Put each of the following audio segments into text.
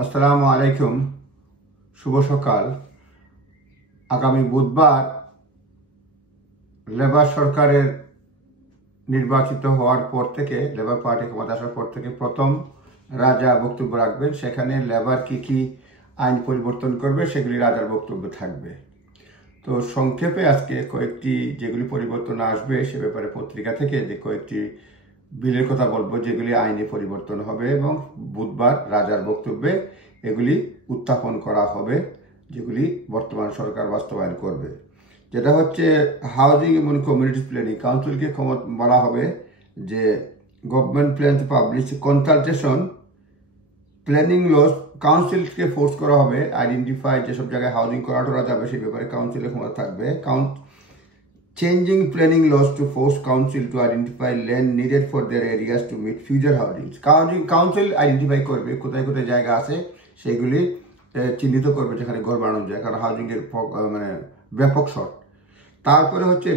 আসসালামু আলাইকুম, শুভ সকাল। আগামী বুধবার লেবার সরকারের নির্বাচিত হওয়ার পর থেকে, লেবার পার্টি ক্ষমতা আসার পর থেকে প্রথম রাজা বক্তব্য রাখবেন। সেখানে লেবার কি আইন পরিবর্তন করবে সেগুলি রাজার বক্তব্য থাকবে। তো সংক্ষেপে আজকে কয়েকটি যেগুলি পরিবর্তন আসবে সে ব্যাপারে পত্রিকা থেকে যে কয়েকটি বিলের কথা বলবো যেগুলি আইনে পরিবর্তন হবে এবং বুধবার রাজার বক্তব্যে এগুলি উত্থাপন করা হবে, যেগুলি বর্তমান সরকার বাস্তবায়ন করবে। যেটা হচ্ছে হাউজিং এবং কমিউনিটি প্ল্যানিং কাউন্সিলকে বলা হবে যে government plan publish consultation planning laws, কাউন্সিলকে ফোর্স করা হবে আইডেন্টিফাই যেসব জায়গায় হাউজিং করা যাবে সেই ব্যাপারে কাউন্সিলের ক্ষমতা থাকবে। Changing planning laws to force council to identify land needed for their areas to meet future housing. Council identify করবে কোথায় কোথায় জায়গা আছে সেগুলি চিহ্নিত করবে যেখানে ঘর বানানো যায়, কারণ হাউজিং এর মানে ব্যাপক শর্ট। তারপরে হচ্ছে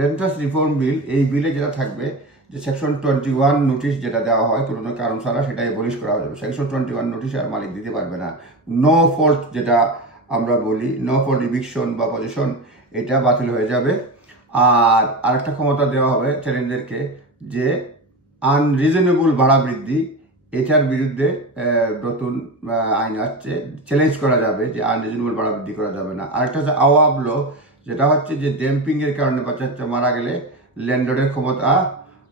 রেন্টাস রিফর্ম বিল। এই বিলে যেটা থাকবে যে সেকশন 21 নোটিশ যেটা দেওয়া হয় কোনো কারণ ছাড়া সেটাই অ্যাবলিশ করা যাবে। সেকশন 21 নোটিশ আর মালিক দিতে পারবে না। নো ফল্ট যেটা আমরা বলি, নো ফল্ট ইভিকশন বা পজিশন, এটা বাতিল হয়ে যাবে। আর আরেকটা ক্ষমতা দেওয়া হবে চ্যালেঞ্জেরকে যে আনরিজনেবল ভাড়া বৃদ্ধি, এটার বিরুদ্ধে নতুন আইন আসছে, চ্যালেঞ্জ করা যাবে যে আনরিজনেবল ভাড়া বৃদ্ধি করা যাবে না। আরেকটা হচ্ছে আওয়াব ল, যেটা হচ্ছে যে ড্যাম্পিং এর কারণে বাচ্চা মারা গেলে ল্যান্ডলর্ডের ক্ষমতা,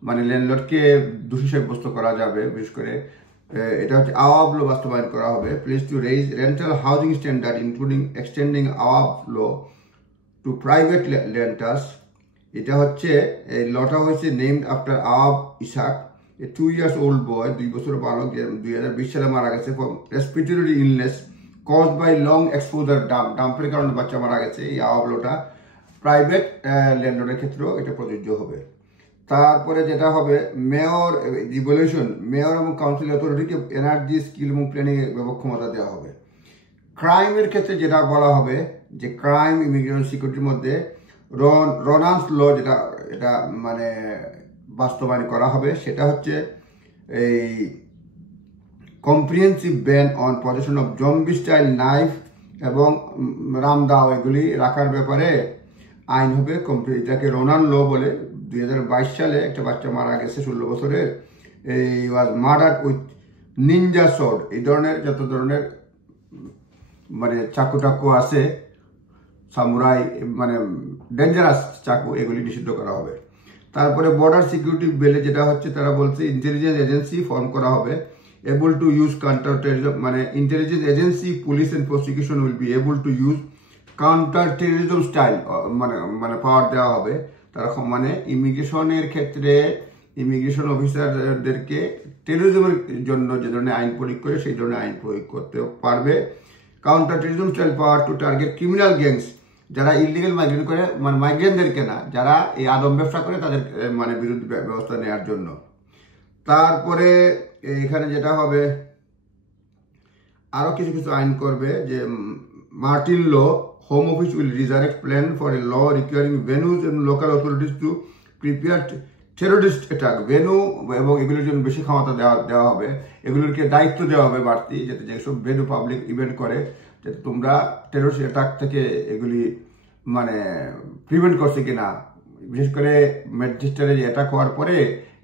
মানে ল্যান্ডলর্ডকে দোষী সাব্যস্ত করা যাবে। বিশেষ করে এটা হচ্ছে আওয়াব ল বাস্তবায়ন করা হবে। Please to raise rental housing standard including extending Awaab law to private renters. এটা হচ্ছে এই লটা হয়েছে named after Awaab Ishak, a 2 years old boy, 2 বছর বালক, 2020 সালে মারা গেছে from respiratory illness caused by long exposure ডাম্পের কারণে বাচ্চা মারা গেছে। এই আওয়াব লটা প্রাইভেট ল্যান্ডলর্ডের ক্ষেত্রেও এটা প্রযোজ্য হবে। তারপরে যেটা হবে মেয়র রিভলিউশন, মেয়র এবং কাউন্সিল অথরিটিকে এনার্জি, স্কিল এবং প্ল্যানিং এর ব্যাপক ক্ষমতা দেওয়া হবে। ক্রাইমের ক্ষেত্রে যেটা বলা হবে যে ক্রাইম, ইমিগ্রেশন, সিকিউরিটির মধ্যে রোনান্স ল যেটা এটা মানে বাস্তবায়ন করা হবে, সেটা হচ্ছে এই comprehensive ban on possession of zombie style knife এবং রামদাও এগুলি রাখার ব্যাপারে আইন হবে। এটাকে রোনান ল বলে। 2022 সালে একটা বাচ্চা মারা গেছে 16 বছরের, এই ওয়াজ মার্ডার উইথ নিনজা সোর্ড। এই ধরনের যত ধরনের মানে চাকু টাকু আছে, সামুরাই মানে ডেঞ্জারাস চাকু, এগুলি নিষিদ্ধ করা হবে। তারপরে বর্ডার সিকিউরিটি বিলে যেটা হচ্ছে তারা বলছে ইন্টেলিজেন্স এজেন্সি ফর্ম করা হবে, able to use counter terrorism, মানে intelligence agency, police and prosecution will be able to use counter terrorism style, মানে পাওয়ার দেওয়া হবে। তারা মানে ইমিগ্রেশনের ক্ষেত্রে ইমিগ্রেশন অফিসারদেরকে টেররিজমের জন্য যে ধরনের আইন প্রয়োগ করে সেই ধরনের আইন প্রয়োগ করতে পারবে। Counter terrorism style power to target criminal gangs, যারা ইলিগাল মাইগ্রেট করে, মানে মাইগ্রেন্টদেরকে না, যারা এই আদম ব্যবসা করে তাদের মানে বিরুদ্ধে ব্যবস্থা নেওয়ার জন্য। তারপরে এখানে যেটা হবে আরো কিছু কিছু আইন করবে যে Martyn law, home office will resurrect plan for a law requiring venues এবং local authorities to prepare terrorist attack. Venue এবং এগুলোর জন্য বেশি ক্ষমতা দেওয়া হবে, এগুলোকে দায়িত্ব দেওয়া হবে বাড়তি, যাতে যেসব ভেনু পাবলিক ইভেন্ট করে যাতে তোমরা টেররিস্ট অ্যাটাক থেকে এগুলি মানে প্রিভেন্ট করছে কিনা। বিশেষ করে ম্যানচেস্টারে যে অ্যাটাক হওয়ার পরে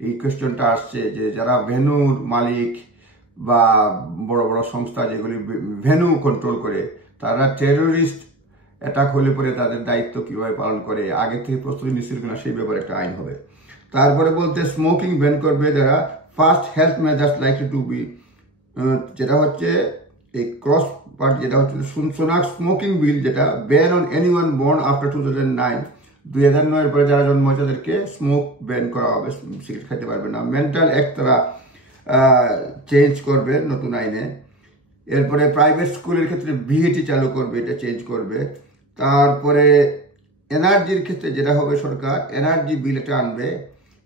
এই কোয়েশ্চনটা আসছে যে যারা ভেনুর মালিক বা বড় বড় সংস্থা যেগুলি ভেনু কন্ট্রোল করে, তারা টেররিস্ট অ্যাটাক হলে পরে তাদের দায়িত্ব কিভাবে পালন করে, আগে থেকে প্রস্তুতি নিচ্ছিল কিনা সেই ব্যাপারে একটা আইন হবে। তারপরে বলতে স্মোকিং ব্যান করবে, যারা first health measures likely to be, যেটা হচ্ছে এই ক্রস পার্ট, যেটা হচ্ছে সোনাক স্মোকিং বিল, যেটা ban on anyone born after 2009, 2009 পরে যারা জন্ম হয়েছে তাদেরকে স্মোক ব্যান করা হবে, সিগারেট খেতে পারবে না। মেন্টাল অ্যাক্ট তারা চেঞ্জ করবে নতুন আইনে। এরপরে প্রাইভেট স্কুলের ক্ষেত্রে ভিএটি চালু করবে, এটা চেঞ্জ করবে। তারপরে এনার্জির ক্ষেত্রে যেটা হবে সরকার এনার্জি বিল এটা আনবে।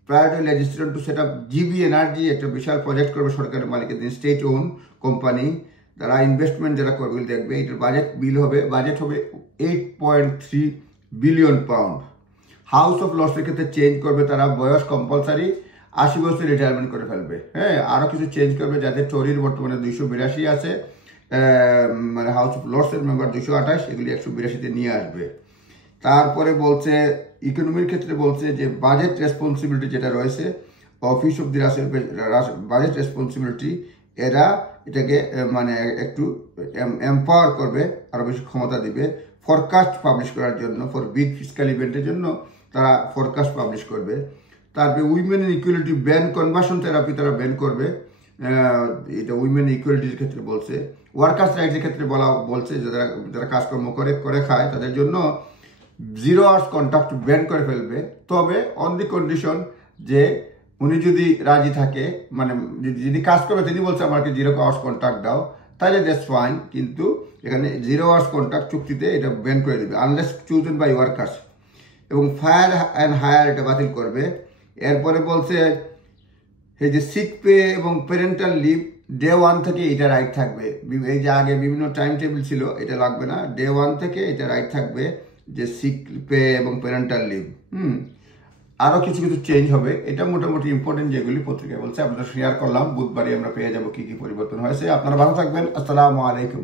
Priority legislation to set up GB energy, একটা বিশাল প্রজেক্ট করবে সরকারের মালিকানাধীন স্টেট ওন কোম্পানি, তারা ইনভেস্টমেন্ট যারা করবে দেখবে। এটার বাজেট বিল হবে, বাজেট হবে 8.3 বিলিয়ন পাউন্ড। হাউস অফ লসের ক্ষেত্রে চেঞ্জ করবে, তারা বয়স কম্পালসারি 80 বছর রিটায়ারমেন্ট করে ফেলবে। হ্যাঁ, আরো কিছু চেঞ্জ করবে, যাতে টরির বর্তমানে 282 আছে মানে হাউস অফ লর্ডসের মেম্বার 228, এগুলি 182-তে নিয়ে আসবে। তারপরে বলছে ইকোনমির ক্ষেত্রে বলছে যে বাজেট রেসপন্সিবিলিটি যেটা রয়েছে, office of the budget responsibility, এরা এটাকে মানে একটু এম্পাওয়ার করবে, আরো বেশি ক্ষমতা দিবে ফরকাস্ট পাবলিশ করার জন্য। ফর বিগ ফিসক্যাল ইভেন্টের জন্য তারা ফরকাস্ট পাবলিশ করবে। তারপরে women equality ban, conversion therapy তারা ব্যান করবে, এটা উইমেন ইকুয়ালিটির ক্ষেত্রে বলছে। ওয়ার্কার্স রাইটসের ক্ষেত্রে বলছে যে যারা কাজকর্ম করে খায় তাদের জন্য 0 আওয়ার্স কন্ট্রাক্ট ব্যান করে ফেলবে, তবে অন দি কন্ডিশন যে উনি যদি রাজি থাকে, মানে যিনি কাজ করবে তিনি বলছে আমাকে 0 আওয়ার্স কন্ট্রাক্ট দাও, তাহলে দ্যাটস ফাইন, কিন্তু এখানে 0 আওয়ার্স কন্ট্রাক্ট চুক্তিতে এটা ব্যান করে দেবে আনলেস চুজেন বাই ওয়ার্কার্স। এবং ফায়ার অ্যান্ড হায়ার এটা বাতিল করবে। এরপরে বলছে এই যে সিক পে এবং প্যারেন্টাল লিভ, ডে 1 থেকে এটা রাইট থাকবে। এই যে আগে বিভিন্ন টাইম টেবিল ছিল, এটা লাগবে না, ডে 1 থেকে এটা রাইট থাকবে যে সিক পে এবং প্যারেন্টাল লিভ। আরও কিছু কিছু চেঞ্জ হবে। এটা মোটামুটি ইম্পর্টেন্ট যেগুলি পত্রিকায় বলছে, আপনারা শেয়ার করলাম। বুধবারই আমরা পেয়ে যাবো কি কি পরিবর্তন হয়েছে। আপনারা ভালো থাকবেন। আসসালামু আলাইকুম।